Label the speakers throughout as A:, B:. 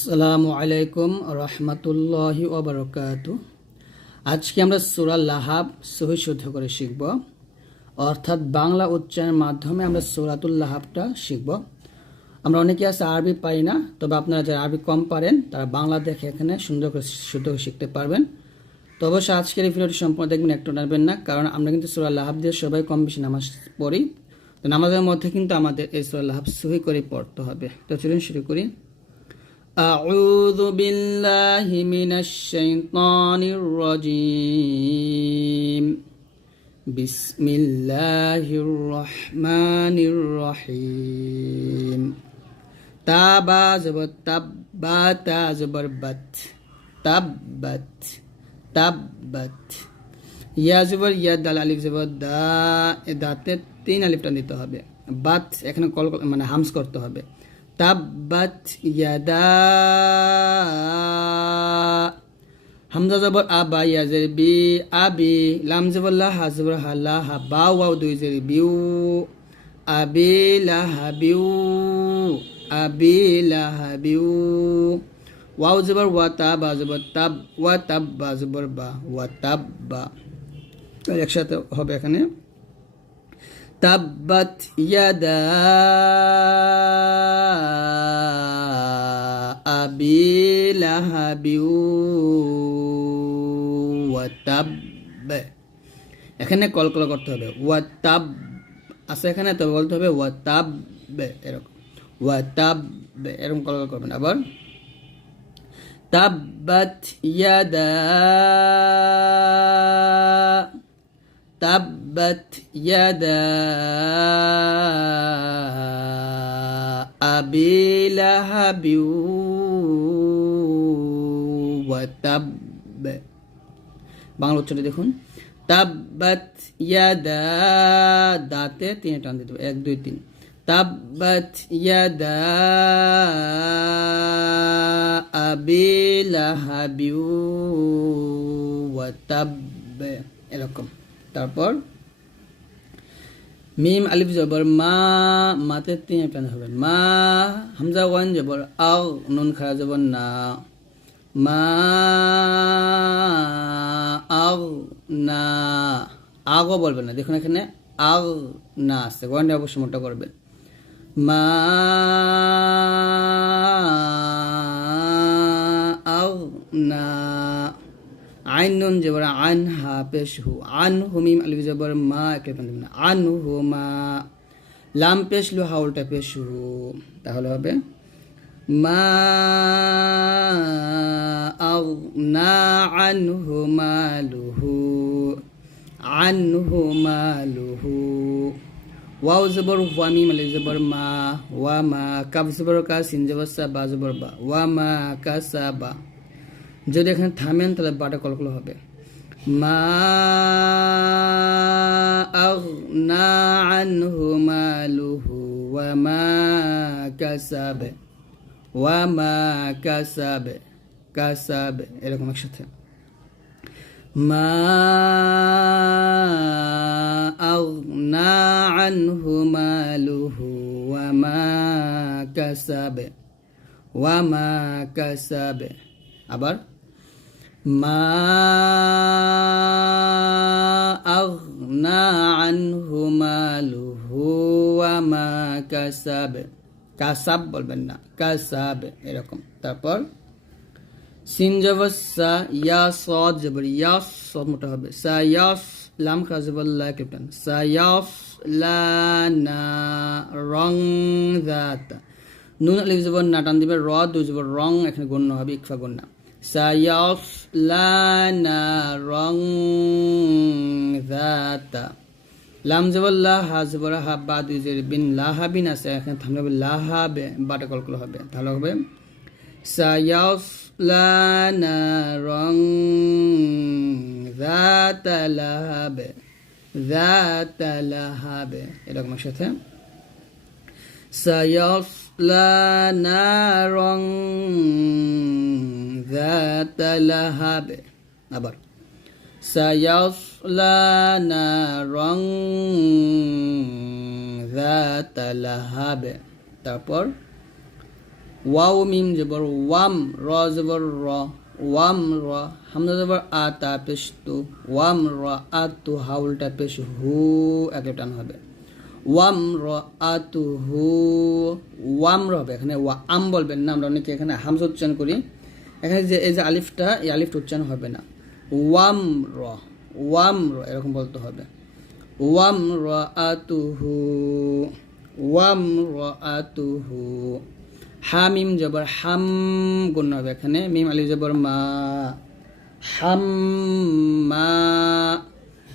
A: আসসালামু আলাইকুম রহমতুল্লাহি ওবরকাত আজকে আমরা সুরা লাহাব সহি শুদ্ধ করে শিখব। অর্থাৎ বাংলা উচ্চারণের মাধ্যমে আমরা সুরাতুল লাহাবটা শিখব। আমরা অনেকে আছে আরবি পাই না, তবে আপনারা যারা আরবি কম পারেন, তারা বাংলা দেখে এখানে সুন্দর করে শুদ্ধ করে শিখতে পারবেন। তো অবশ্যই আজকের এই ভিডিওটি সম্পূর্ণ দেখবেন, একটু নাড়বেন না, কারণ আমরা কিন্তু সুরা লাহাব দিয়ে সবাই কম বেশি নামাজ পড়ি। তো নামাজের মধ্যে কিন্তু আমাদের এই সুরা লাহাব সহি করে পড়তে হবে। তো চলুন শুরু করি। أعوذ بالله من الشيطان الرجيم بسم الله الرحمن الرحيم تابا زبر تبا تا زبر بت تبت تبت ইয়া জবর ইয়া দাল আলিফ জবর দা এ দাঁতে তিন আলিফটা দিতে হবে বাত এখানে কল মানে হামস করতে হবে তাব্বাত ইয়াদা হামজা জবর আবা ইয়াজের বি আবি লাম জবর লা হা জবর হালা হা বা ওয়াও দুই জের বিউ আবি লা হাবিউ আবি লা হাবিউ ওয়াও জবর ওয়া তাবা জবর তাব ওয়া তাব বা জবর বা ওয়া তাব বা একসাথে হবে এখানে তাব্বাত ইয়াদা আবি লাহাবিউ ওয়াতাব এখানে কলকলা করতে হবে। ওয়াতাব আছে এখানে, তবে বলতে হবে ওয়াতাব এরকম। ওয়াতাব এরকম কলকলা করবেন। আবার তাব্বাত ইয়াদা তাব্বাত ইয়াদা আবি লাহাবিউ ওয়াতাব বাংলা উচ্চারণ দেখুন। তাব্বাত ইয়াদা দাতে তিনে টান দিতে হবে এক, দুই, তিন। তাব্বাত ইয়াদা আবি লাহাবিউ ওয়াতাব এরকম। তারপর মিম আলিফ জবর মা মাতে তিন টান হবে। মা হামজা ওয়ান জবর আও নুন খারা জবর না। মা আও না। আগও বলবেন না। দেখুন এখানে আগ না আসছে ওয়ানটা অবশ্যই মোটা করবেন মা আও না। আইন নুন জবর আন হা পেশ হু আন হুমিম আলিফ জবর মা একে না আন হু মা লাম পেশ লু হাউলটা পেশ হু তাহলে হবে মা আও না আনহু মালুহু আনহু মালুহু ওয়াও জবর ওয়া মিম আলিফ জবর মা ওয়া মা কাব জবর কা সিন জবর সা বা জবর বা ওয়া মা কা সা বা যদি এখানে থামেন, তাহলে বাটা কলকল হবে। মা আগনা আনহু মালুহু ওয়া মা কাসাবে, ওয়া মা কাসাবে কাসাবে, এরকম একসাথে। মা আগনা আনহু মালুহু ওয়া মা কাসাবে, ওয়া মা কাসাবে। আবার কাসাব। বলবেন না, কাসাব, এরকম। তারপর সিন ইয়া সদ জবর সদ মোটা হবে। সা ইয়াস লাম খা ক্যাপ্টেন সা ইয়াস লা না, রং জাত নুন আলিফ জবর না, টান দিবে, র দুই জবর, রং, এখানে গণ্য হবে, ইকফা গণ্য। না রং জাত লাম জবর লাহা জবর হা বা দুই জের বিন লাহাবিন আছে, এখানে থামলে হবে লাহাবে, বাটা কলকল হবে তাহলে হবে। সায়াস লানা রং জাত লাহাবে জাত লাহাবে, এরকম সাথে সায়াস লানা রং জাত লাহাবে আবার سيصلى نارا ذات لهب তারপর ওয়াও মিম জবর ওয়াম র জবর র ওয়াম র হামজা জবর আ তা পেশ তু ওয়াম র আ তু হাউলটা পেশ হু একটা টান হবে ওয়াম র আ ওয়াম র হবে এখানে ওয়া আম বলবেন না, আমরা অনেকে এখানে হামজা উচ্চারণ করি। এখানে যে, এই যে আলিফটা, এই আলিফটা উচ্চারণ হবে না। ওয়াম র ওয়াম র এরকম বলতে হবে। ওয়াম র আতুহু ওয়াম র আতুহু হা মিম জবর হাম গুণ হবে এখানে, মিম আলিফ জবর মা। হাম মা।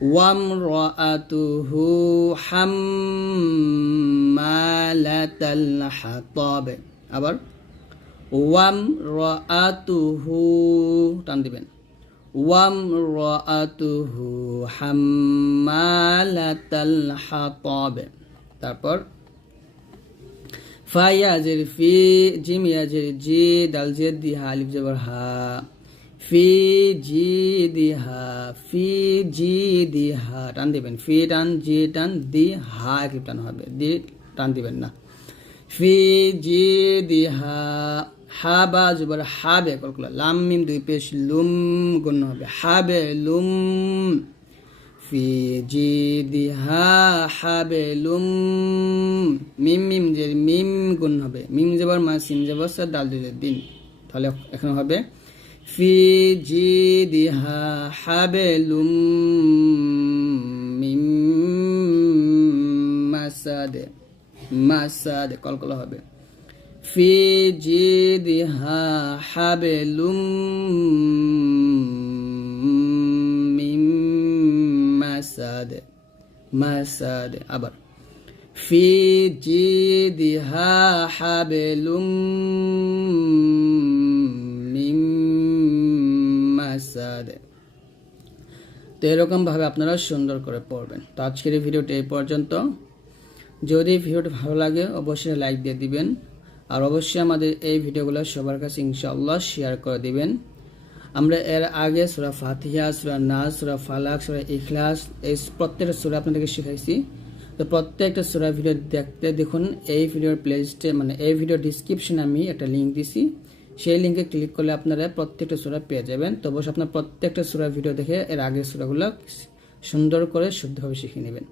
A: রাআতুহু হাম্মালাতাল হাতাবে আবার ওয়াম রাআতুহু টান দিবেন। ওয়াম রাআতুহু হাম্মালাতাল হাতাব তারপর ফা ইয়াজির ফি জিম ইয়াজির জি দাল জেদ দি হা আলিফ জবর হা। ফি জি দি হা, ফি জি টান দিবেন। ফি টান, জি টান, দি হা হবে। দি টান দিবেন না। ফি জি দি হা হা বা জবর হাবে লাম, মিম দুই পেশ লুম গুণ হবে। হাবে লুম, ফি জি দি হাবে লুম, মিম মিম যে মিম গুণ হবে। মিম জবর মা, সিম জবর সা দাল দুই দিন। তাহলে এখন হবে ফি জি দি হা হাবে লুম মিম মাসাদে মাসাদে কলকলা হবে في جيدها حبل من مسد مسد আবার في جيدها حبل তো এরকমভাবে আপনারা সুন্দর করে পড়বেন। তো আজকের এই ভিডিওটি এই পর্যন্ত। যদি ভিডিওটি ভালো লাগে, অবশ্যই লাইক দিয়ে দিবেন। আর অবশ্যই আমাদের এই ভিডিওগুলো সবার কাছে ইনশাআল্লাহ শেয়ার করে দিবেন। আমরা এর আগে সুরা ফাতিহা, সুরা নাজ সুরা ফালাক, সুরা ইখলাস, এই প্রত্যেকটা সুরা আপনাদেরকে শিখাইছি। তো প্রত্যেকটা সুরা ভিডিও দেখতে দেখুন। এই ভিডিওর প্লেলিস্টে মানে এই ভিডিও ডিসক্রিপশনে আমি একটা লিঙ্ক দিছি। সেই লিঙ্কে ক্লিক করলে আপনারা প্রত্যেকটা সুরা পেয়ে যাবেন। তো অবশ্যই আপনার প্রত্যেকটা সুরা ভিডিও দেখে এর আগের সুরাগুলো সুন্দর করে শুদ্ধভাবে শিখে নেবেন।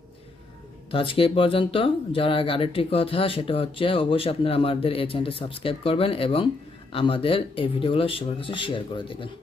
A: তো আজকে এই পর্যন্ত। যারা আগে আরেকটি কথা, সেটা হচ্ছে অবশ্যই আপনারা আমাদের এই চ্যানেলটি সাবস্ক্রাইব করবেন এবং আমাদের এই ভিডিওগুলো সবার কাছে শেয়ার করে দেবেন।